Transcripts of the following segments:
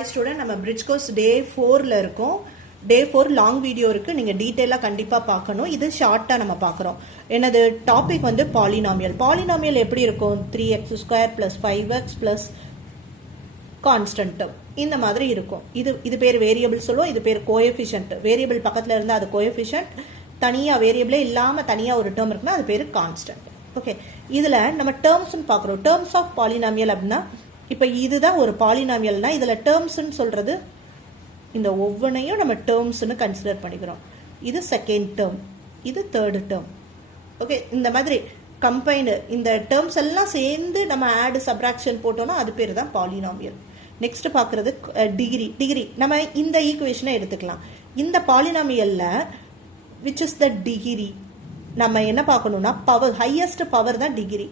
Hi student, நம்ம bridge course day 4ல இருக்கோம். Day 4 long video இருக்கு. நீங்க டீடைலா கண்டிப்பா பார்க்கணும். இது ஷார்ட்டா நம்ம பார்க்கறோம். என்னது டாபிக் வந்து பாலினாமியல். பாலினாமியல் எப்படி இருக்கும்? 3x² plus 5x plus constant term. இந்த மாதிரி இருக்கும். இது பேர் வேரியபிள் சொல்லுவோம். இது பேர் கோஎஃபிஷியன்ட். வேரியபிள் பக்கத்துல இருந்தா அது கோஎஃபிஷியன்ட். தனியா வேரியபிளே இல்லாம தனியா ஒரு டேர்ம் இருக்குன்னா அது பேரு கான்ஸ்டன்ட். ஓகே, இதுல நம்ம டேர்ம்ஸ் பார்க்கறோம். டேர்ம்ஸ் ஆஃப் பாலினாமியல் அப்படின்னா இப்ப இதுதான் ஒரு பாலினாமியல்னா இதுல டேர்ம்ஸ்னு சொல்றது இந்த ஒவ்வொன்றையும் நம்ம டேர்ம்ஸ்னு கன்சிடர் பண்ணிக்கிறோம். இது செகண்ட் டேர்ம், இது தேர்ட் டேர்ம். ஓகே, இந்த மாதிரி கம்பைன்டு இந்த டேர்ம்ஸ் எல்லாம் சேர்ந்து நம்ம ஆட் சப்ராக்ஷன் போட்டோம்னா அது பேர் தான் பாலினாமியல். நெக்ஸ்ட் பார்க்கறது டிகிரி. நம்ம இந்த ஈக்குவேஷனை எடுத்துக்கலாம். இந்த பாலினாமியல்ல which is the degree நம்ம என்ன பார்க்கணும்னா பவர், ஹையஸ்ட் பவர் தான் டிகிரி.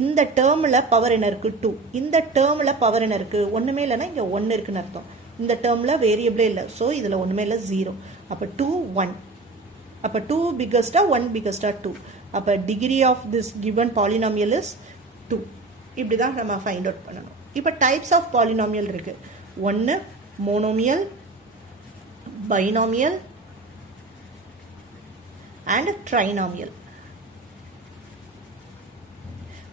இந்த டேர்ம்ல பவர் என்ன இருக்கு? 2. இந்த டேர்ம்ல பவர் என்ன இருக்கு? ஒண்ணுமே இல்லைன்னா இங்க 1 இருக்குன்னு அர்த்தம். இந்த டேர்ம்ல வேரியபிளே இல்லை, ஸோ இதுல ஒண்ணுமே இல்லை, 0. அப்ப 2 1. அப்ப 2 பிகஸ்டா 1 பிகஸ்டா 2. அப்ப degree of this given polynomial is 2. இப்படிதான் நம்ம ஃபைண்ட் அவுட் பண்ணணும். இப்ப டைப்ஸ் ஆஃப் பாலினாமியல் இருக்கு. 1 மோனோமியல், பைனாமியல் and trinomial.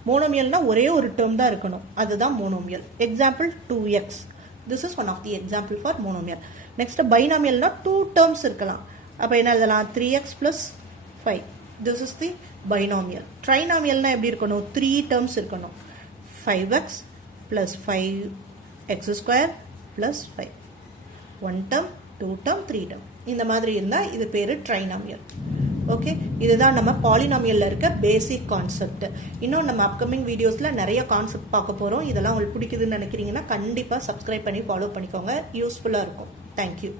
மோனோமியல்னா ஒரே ஒரு டேர்ம் தான் இருக்கணும், அதுதான் monomial. Example 2x. This is one of the example for monomial. Next binomialனா 2 terms இருக்கலாம். அப்ப என்ன எழுதலாம்? 3x plus 5. This is the binomial. Trinomialனா எப்படி இருக்கணும்? 3 terms இருக்கணும். 5x plus 5x square plus 5. 1 term, 2 term, 3 term. இந்த மாதிரி இருந்தா இது பேரு trinomial. ஓகே, இதுதான் நம்ம பாலினாமியல்ல இருக்க பேசிக் கான்செப்ட். இன்னும் நம்ம அப்கமிங் வீடியோஸ்ல நிறைய கான்செப்ட் பார்க்க போறோம். இதெல்லாம் உங்களுக்கு பிடிக்குதுன்னு நினைக்கிறீங்கன்னா கண்டிப்பா சப்ஸ்கிரைப் பண்ணி ஃபாலோ பண்ணிக்கோங்க. யூஸ்ஃபுல்லா இருக்கும். தேங்க்யூ.